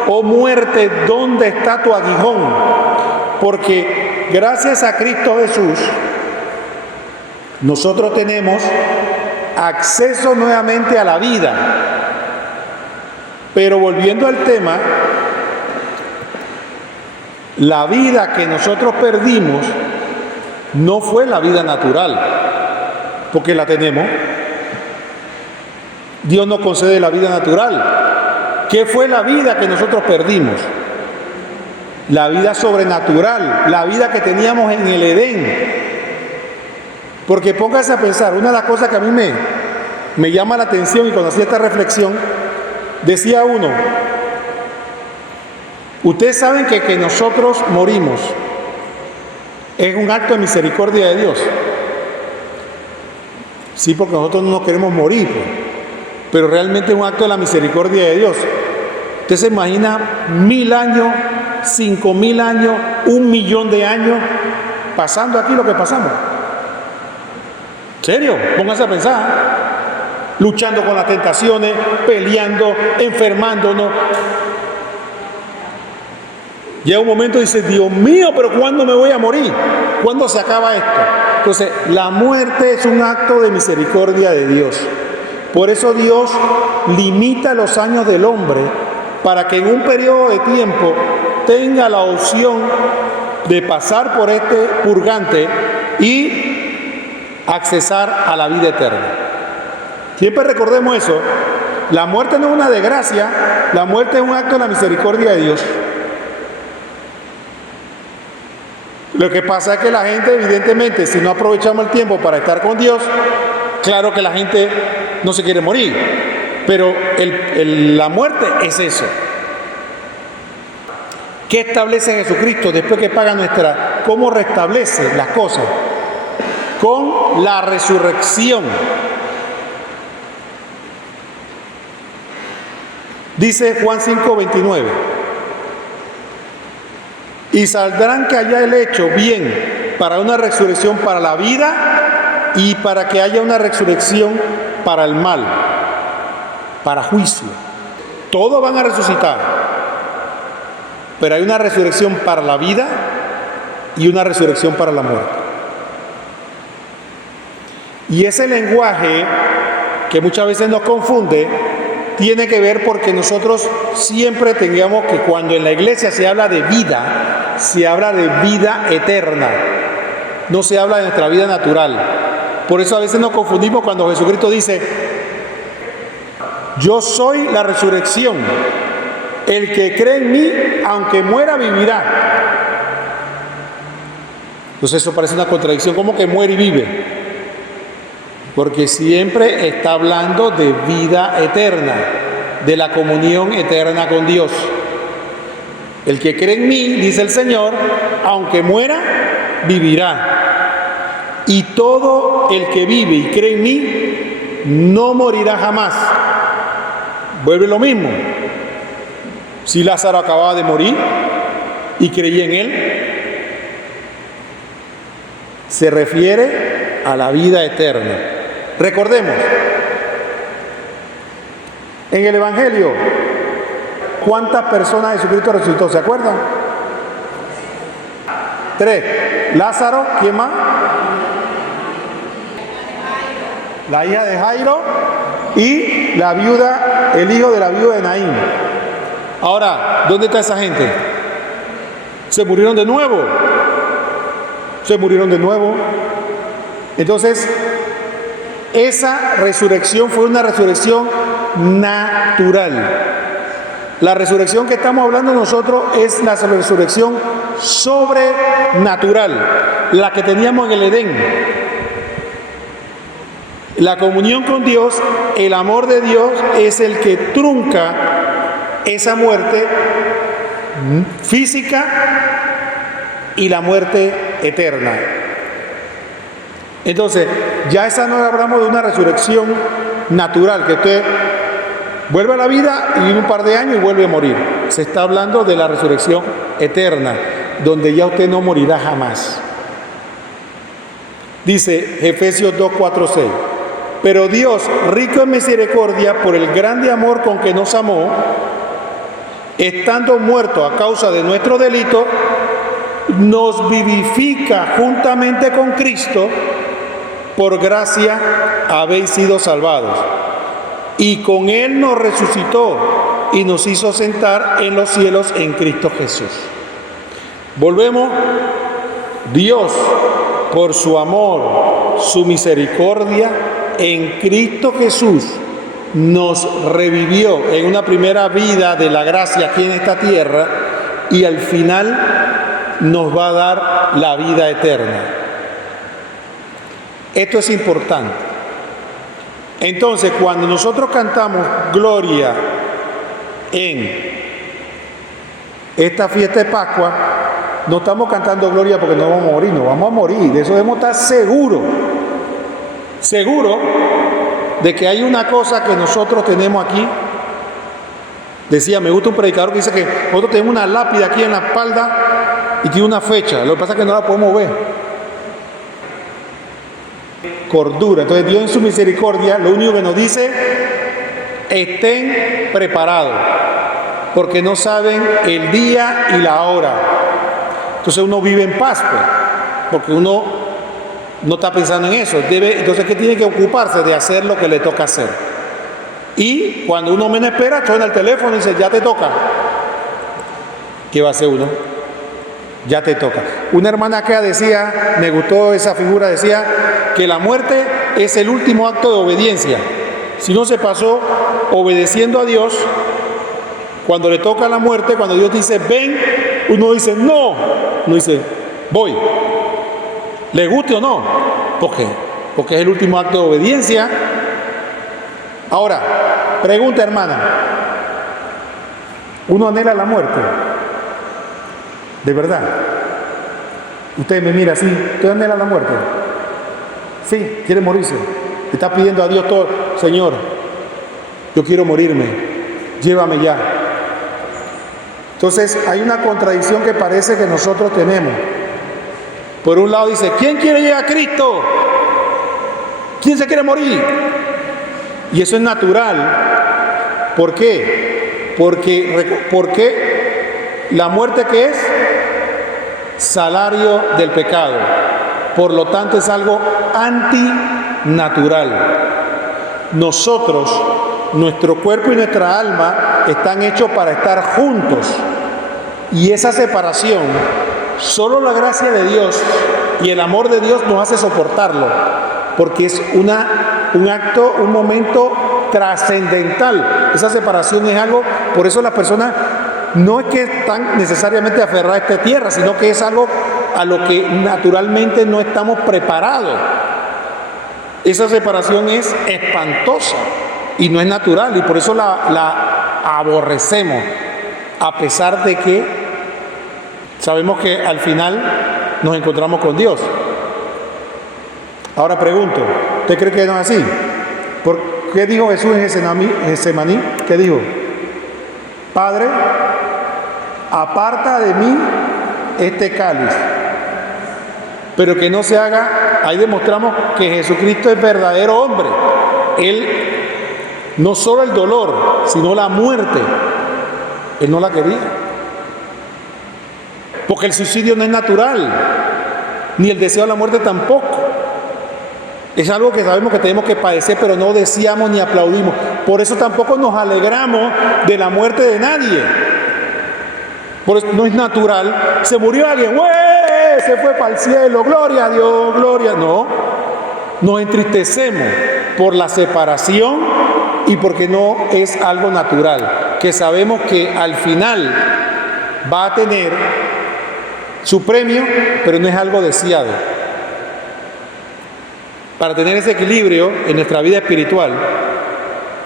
Oh muerte, ¿dónde está tu aguijón? Porque gracias a Cristo Jesús, nosotros tenemos acceso nuevamente a la vida. Pero volviendo al tema, la vida que nosotros perdimos no fue la vida natural, porque la tenemos. Dios nos concede la vida natural. ¿Qué fue la vida que nosotros perdimos? La vida sobrenatural, la vida que teníamos en el Edén. Porque póngase a pensar, una de las cosas que a mí me llama la atención, y cuando hacía esta reflexión, decía uno, ustedes saben que nosotros morimos, es un acto de misericordia de Dios. Sí, porque nosotros no nos queremos morir, pero realmente es un acto de la misericordia de Dios. Usted se imagina 1000 años, 5000 años, 1.000.000 de años pasando aquí lo que pasamos. ¿En serio? Póngase a pensar. Luchando con las tentaciones, peleando, enfermándonos. Llega un momento y dice, Dios mío, pero ¿cuándo me voy a morir? ¿Cuándo se acaba esto? Entonces, la muerte es un acto de misericordia de Dios. Por eso Dios limita los años del hombre, para que en un periodo de tiempo tenga la opción de pasar por este purgante y accesar a la vida eterna. Siempre recordemos eso. La muerte no es una desgracia, la muerte es un acto de la misericordia de Dios. Lo que pasa es que la gente, evidentemente, si no aprovechamos el tiempo para estar con Dios, claro que la gente no se quiere morir, pero la muerte es eso. ¿Qué establece Jesucristo después que paga nuestra? ¿Cómo restablece las cosas? Con la resurrección. Dice Juan 5:29, y saldrán que haya el hecho bien para una resurrección para la vida y para que haya una resurrección para el mal, para juicio. Todos van a resucitar, pero hay una resurrección para la vida y una resurrección para la muerte. Y ese lenguaje que muchas veces nos confunde tiene que ver porque nosotros siempre tengamos que, cuando en la iglesia se habla de vida, se habla de vida eterna, no se habla de nuestra vida natural. Por eso a veces nos confundimos cuando Jesucristo dice, yo soy la resurrección, el que cree en mí, aunque muera, vivirá. Entonces eso parece una contradicción, ¿cómo que muere y vive? Porque siempre está hablando de vida eterna, de la comunión eterna con Dios. El que cree en mí, dice el Señor, aunque muera, vivirá. Y todo el que vive y cree en mí, no morirá jamás. Vuelve lo mismo. Si Lázaro acababa de morir y creía en él, se refiere a la vida eterna. Recordemos, en el Evangelio, ¿cuántas personas Jesucristo resucitó? ¿Se acuerdan? 3. Lázaro, ¿quién más? La hija de Jairo y la viuda, el hijo de la viuda de Naín. Ahora, ¿dónde está esa gente? Se murieron de nuevo. Se murieron de nuevo. Entonces, esa resurrección fue una resurrección natural. La resurrección que estamos hablando nosotros es la resurrección sobrenatural, la que teníamos en el Edén. La comunión con Dios, el amor de Dios es el que trunca esa muerte física y la muerte eterna. Entonces, ya esa no hablamos de una resurrección natural, que usted vuelve a la vida y vive un par de años y vuelve a morir. Se está hablando de la resurrección eterna, donde ya usted no morirá jamás. Dice Efesios 2, 4, 6. Pero Dios, rico en misericordia, por el grande amor con que nos amó, estando muerto a causa de nuestro delito, nos vivifica juntamente con Cristo, por gracia habéis sido salvados. Y con Él nos resucitó y nos hizo sentar en los cielos en Cristo Jesús. Volvemos. Dios, por su amor, su misericordia, en Cristo Jesús nos revivió en una primera vida de la gracia aquí en esta tierra y al final nos va a dar la vida eterna. Esto es importante. Entonces, cuando nosotros cantamos gloria en esta fiesta de Pascua, no estamos cantando gloria porque no vamos a morir, no vamos a morir. De eso debemos estar seguros. Seguro de que hay una cosa que nosotros tenemos aquí. Decía, me gusta un predicador que dice que nosotros tenemos una lápida aquí en la espalda y tiene una fecha. Lo que pasa es que no la podemos ver. Cordura. Entonces Dios en su misericordia lo único que nos dice: estén preparados, porque no saben el día y la hora. Entonces uno vive en paz, pues, porque uno no está pensando en eso. Entonces, ¿qué tiene que ocuparse? De hacer lo que le toca hacer. Y cuando uno menos espera, suena el teléfono y dice: ya te toca. ¿Qué va a hacer uno? Ya te toca. Una hermana que decía, me gustó esa figura, decía que la muerte es el último acto de obediencia. Si no se pasó obedeciendo a Dios, cuando le toca la muerte, cuando Dios dice ven, uno dice no, uno dice voy. ¿Le guste o no? ¿Por qué? Porque es el último acto de obediencia. Ahora, pregunta, hermana, ¿uno anhela la muerte? ¿De verdad? Usted me mira así, ¿usted anhela la muerte? Sí, quiere morirse. Está pidiendo a Dios todo: Señor, yo quiero morirme, llévame ya. Entonces hay una contradicción que parece que nosotros tenemos. Por un lado dice: ¿quién quiere llegar a Cristo? ¿Quién se quiere morir? Y eso es natural. ¿Por qué? Porque la muerte, ¿qué es? Salario del pecado. Por lo tanto es algo antinatural. Nosotros, nuestro cuerpo y nuestra alma están hechos para estar juntos. Y esa separación, solo la gracia de Dios y el amor de Dios nos hace soportarlo, porque es un acto, un momento trascendental. Esa separación es algo, por eso las personas no es que están necesariamente aferradas a esta tierra, sino que es algo a lo que naturalmente no estamos preparados. Esa separación es espantosa y no es natural, y por eso la aborrecemos, a pesar de que sabemos que al final nos encontramos con Dios. Ahora pregunto, ¿usted cree que no es así? ¿Por qué dijo Jesús en Getsemaní? ¿Qué dijo? Padre, aparta de mí este cáliz, pero que no se haga. Ahí demostramos que Jesucristo es verdadero hombre. Él, no solo el dolor, sino la muerte, Él no la quería. Porque el suicidio no es natural, ni el deseo de la muerte tampoco. Es algo que sabemos que tenemos que padecer, pero no deseamos ni aplaudimos. Por eso tampoco nos alegramos de la muerte de nadie. Por eso no es natural. Se murió alguien, ¡ué! Se fue para el cielo, gloria a Dios, gloria. No, nos entristecemos por la separación y porque no es algo natural, que sabemos que al final va a tener su premio, pero no es algo deseado. Para tener ese equilibrio en nuestra vida espiritual,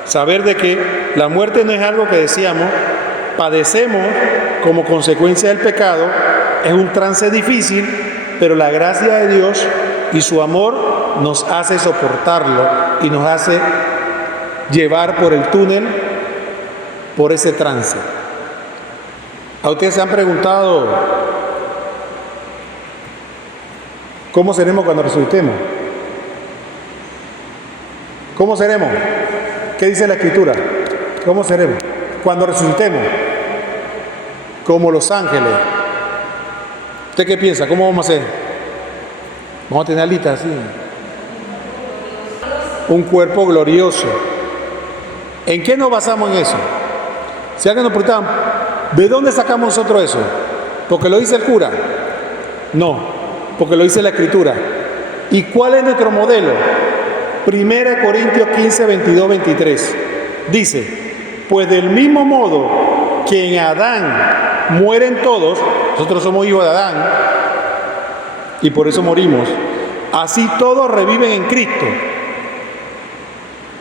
saber de que la muerte no es algo que deseamos, padecemos como consecuencia del pecado, es un trance difícil, pero la gracia de Dios y su amor nos hace soportarlo y nos hace llevar por el túnel, por ese trance. ¿A ustedes se han preguntado cómo seremos cuando resucitemos? ¿Cómo seremos? ¿Qué dice la Escritura? ¿Cómo seremos? Cuando resucitemos, como los ángeles. ¿Usted qué piensa? ¿Cómo vamos a ser? Vamos a tener alitas así. Un cuerpo glorioso. ¿En qué nos basamos en eso? Si alguien nos pregunta, ¿de dónde sacamos nosotros eso? ¿Porque lo dice el cura? No, porque lo dice la Escritura. ¿Y cuál es nuestro modelo? 1 Corintios 15, 22, 23. Dice, pues del mismo modo que en Adán mueren todos, nosotros somos hijos de Adán y por eso morimos, así todos reviven en Cristo,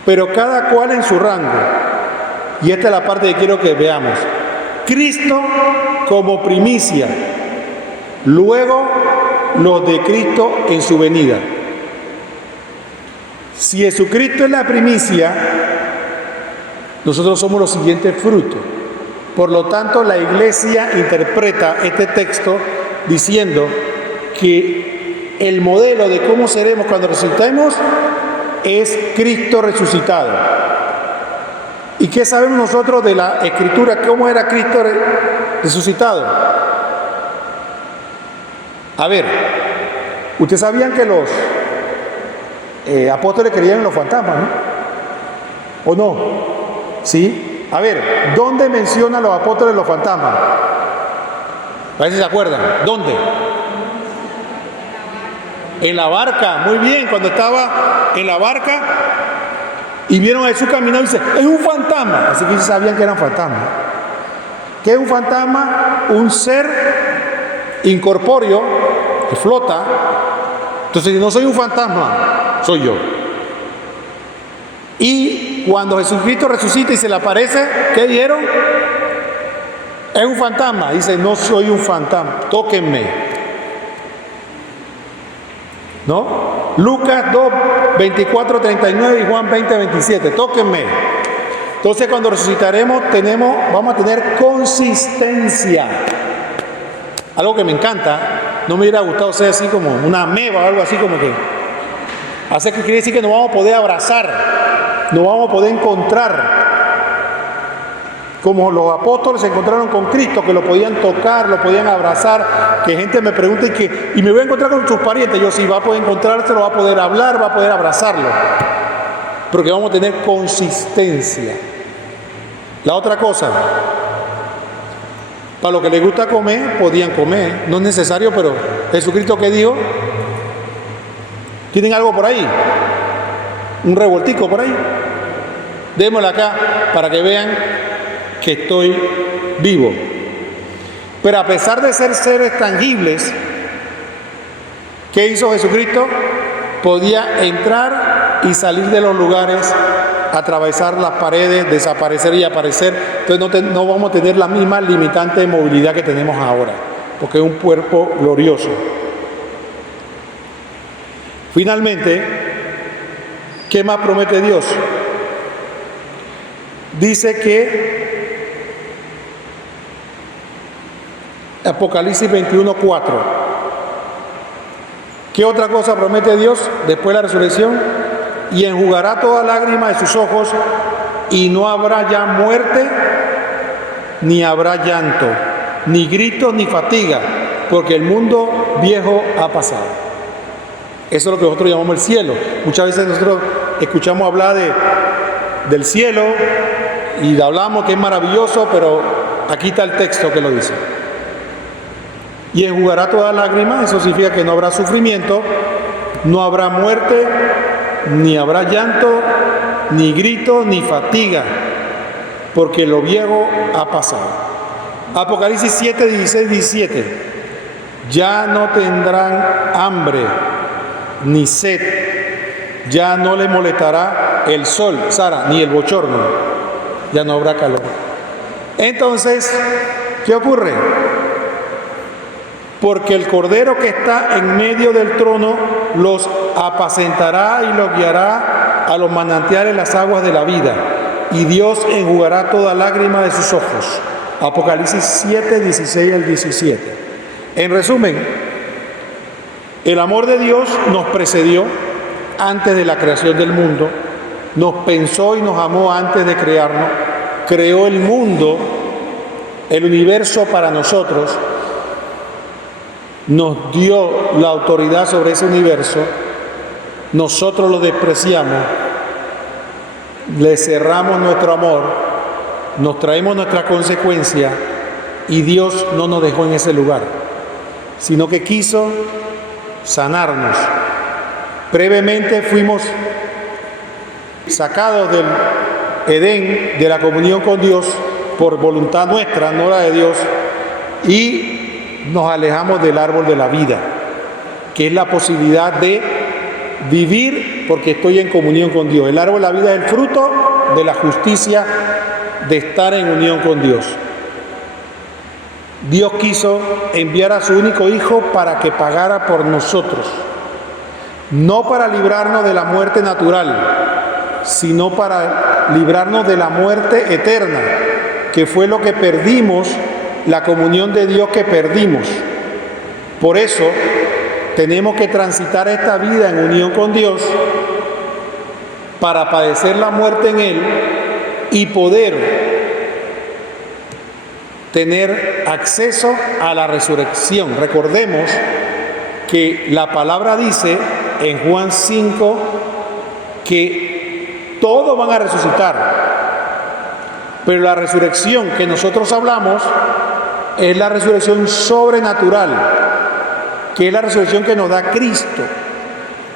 pero cada cual en su rango. Y esta es la parte que quiero que veamos. Cristo como primicia, luego los de Cristo en su venida. Si Jesucristo es la primicia, nosotros somos los siguientes frutos. Por lo tanto, la iglesia interpreta este texto diciendo que el modelo de cómo seremos cuando resucitemos es Cristo resucitado. ¿Y qué sabemos nosotros de la Escritura? ¿Cómo era Cristo resucitado? A ver, ustedes sabían que los apóstoles creían en los fantasmas, ¿no? ¿O no? ¿Sí? A ver, ¿dónde mencionan los apóstoles los fantasmas? A ver si se acuerdan. ¿Dónde? En la barca, muy bien, cuando estaba en la barca y vieron a Jesús caminando y dice, es un fantasma. Así que sabían que eran fantasmas. ¿Qué es un fantasma? Un ser incorpóreo que flota. Entonces, no soy un fantasma, soy yo. Y cuando Jesucristo resucita y se le aparece, ¿qué dijeron? Es un fantasma. Dice, no soy un fantasma, tóquenme. ¿No? Lucas 2, 24, 39 y Juan 20, 27. Tóquenme. Entonces, cuando resucitaremos, vamos a tener consistencia. Algo que me encanta. No me hubiera gustado ser así como una ameba o algo así como que. Así que quiere decir que nos vamos a poder abrazar, nos vamos a poder encontrar. Como los apóstoles se encontraron con Cristo, que lo podían tocar, lo podían abrazar. Que gente me pregunta y me voy a encontrar con sus parientes. Yo sí, va a poder encontrarse, va a poder hablar, va a poder abrazarlo. Pero que vamos a tener consistencia. La otra cosa, para los que les gusta comer, podían comer. No es necesario, pero Jesucristo, ¿qué dijo? ¿Tienen algo por ahí? ¿Un revoltico por ahí? Démosle acá para que vean que estoy vivo. Pero a pesar de ser seres tangibles, ¿qué hizo Jesucristo? Podía entrar y salir de los lugares, atravesar las paredes, desaparecer y aparecer. Entonces no vamos a tener la misma limitante de movilidad que tenemos ahora. porque es un cuerpo glorioso. Finalmente, ¿qué más promete Dios? Dice que Apocalipsis 21:4. ¿Qué otra cosa promete Dios después de la resurrección? Y enjugará toda lágrima de sus ojos, y no habrá ya muerte, ni habrá llanto, ni gritos, ni fatiga, porque el mundo viejo ha pasado. Eso es lo que nosotros llamamos el cielo. Muchas veces nosotros escuchamos hablar del cielo y hablamos que es maravilloso, pero aquí está el texto que lo dice. Y enjugará toda lágrima, eso significa que no habrá sufrimiento, no habrá muerte, ni habrá llanto, ni grito, ni fatiga, porque lo viejo ha pasado. Apocalipsis 7, 16, 17. Ya no tendrán hambre ni sed, ya no le molestará el sol, Sara, ni el bochorno, ya no habrá calor. Entonces, ¿qué ocurre? Porque el Cordero que está en medio del trono los apacentará y los guiará a los manantiales, las aguas de la vida, y Dios enjugará toda lágrima de sus ojos. Apocalipsis 7, 16 al 17. En resumen, el amor de Dios nos precedió antes de la creación del mundo, nos pensó y nos amó antes de crearnos, creó el mundo, el universo para nosotros, nos dio la autoridad sobre ese universo, nosotros lo despreciamos, le cerramos nuestro amor, nos traemos nuestra consecuencia y Dios no nos dejó en ese lugar, sino que quiso sanarnos. Brevemente fuimos sacados del Edén, de la comunión con Dios, por voluntad nuestra, no la de Dios, y nos alejamos del árbol de la vida, que es la posibilidad de vivir porque estoy en comunión con Dios. El árbol de la vida es el fruto de la justicia de estar en unión con Dios. Dios quiso enviar a su único Hijo para que pagara por nosotros, no para librarnos de la muerte natural, sino para librarnos de la muerte eterna, que fue lo que perdimos, la comunión de Dios que perdimos. Por eso tenemos que transitar esta vida en unión con Dios para padecer la muerte en Él y poder tener acceso a la resurrección. Recordemos que la palabra dice en Juan 5 que todos van a resucitar, pero la resurrección que nosotros hablamos es la resurrección sobrenatural, que es la resurrección que nos da Cristo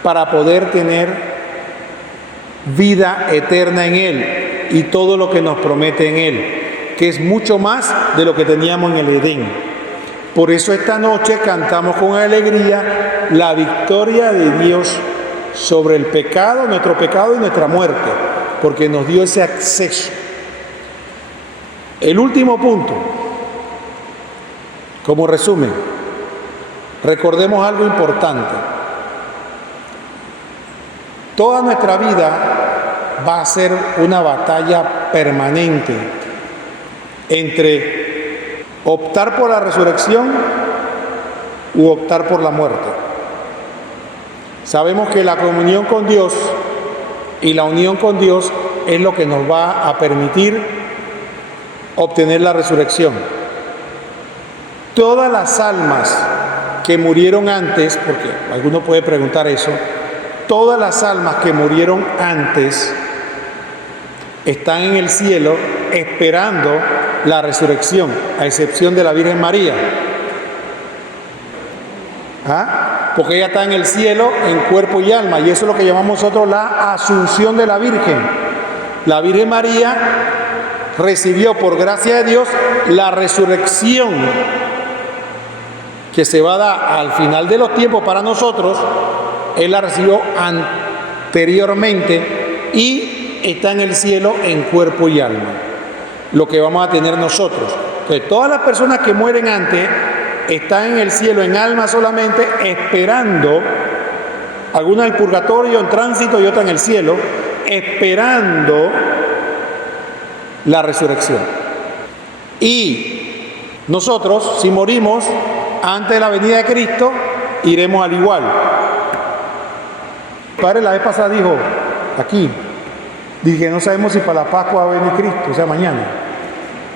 para poder tener vida eterna en Él y todo lo que nos promete en Él, que es mucho más de lo que teníamos en el Edén. Por eso esta noche cantamos con alegría la victoria de Dios sobre el pecado, nuestro pecado y nuestra muerte, porque nos dio ese acceso. El último punto, como resumen, recordemos algo importante. Toda nuestra vida va a ser una batalla permanente entre optar por la resurrección u optar por la muerte. Sabemos que la comunión con Dios y la unión con Dios es lo que nos va a permitir obtener la resurrección. Todas las almas que murieron antes, porque alguno puede preguntar eso, todas las almas que murieron antes están en el cielo esperando la resurrección, a excepción de la Virgen María. Porque ella está en el cielo en cuerpo y alma, y eso es lo que llamamos nosotros la asunción de la Virgen. La Virgen María recibió por gracia de Dios la resurrección que se va a dar al final de los tiempos para nosotros. Él la recibió anteriormente y está en el cielo en cuerpo y alma, lo que vamos a tener nosotros. Entonces, todas las personas que mueren antes están en el cielo en alma solamente, esperando, alguna en el purgatorio, en tránsito y otra en el cielo, esperando la resurrección. Y nosotros, si morimos antes de la venida de Cristo, iremos al igual. El padre la vez pasada dijo, aquí, dije, no sabemos si para la Pascua va a venir Cristo, o sea, mañana.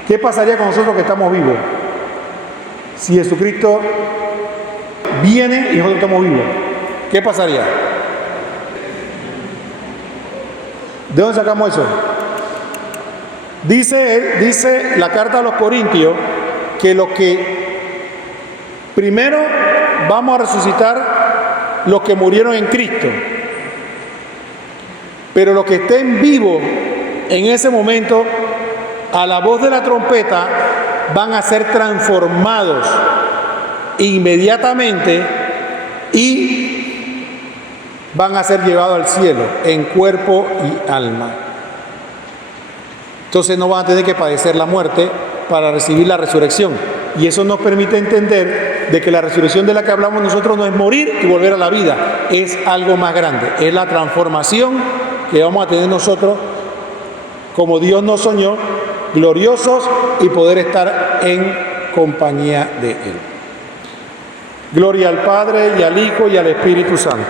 ¿Qué pasaría con nosotros que estamos vivos? Si Jesucristo viene y nosotros estamos vivos, ¿qué pasaría? ¿De dónde sacamos eso? Dice la carta a los Corintios que lo que primero vamos a resucitar los que murieron en Cristo, pero los que estén vivos en ese momento, a la voz de la trompeta, van a ser transformados inmediatamente y van a ser llevados al cielo en cuerpo y alma. Entonces no van a tener que padecer la muerte para recibir la resurrección. Y eso nos permite entender de que la resurrección de la que hablamos nosotros no es morir y volver a la vida, es algo más grande, es la transformación que vamos a tener nosotros como Dios nos soñó, gloriosos, y poder estar en compañía de Él. Gloria al Padre, y al Hijo, y al Espíritu Santo.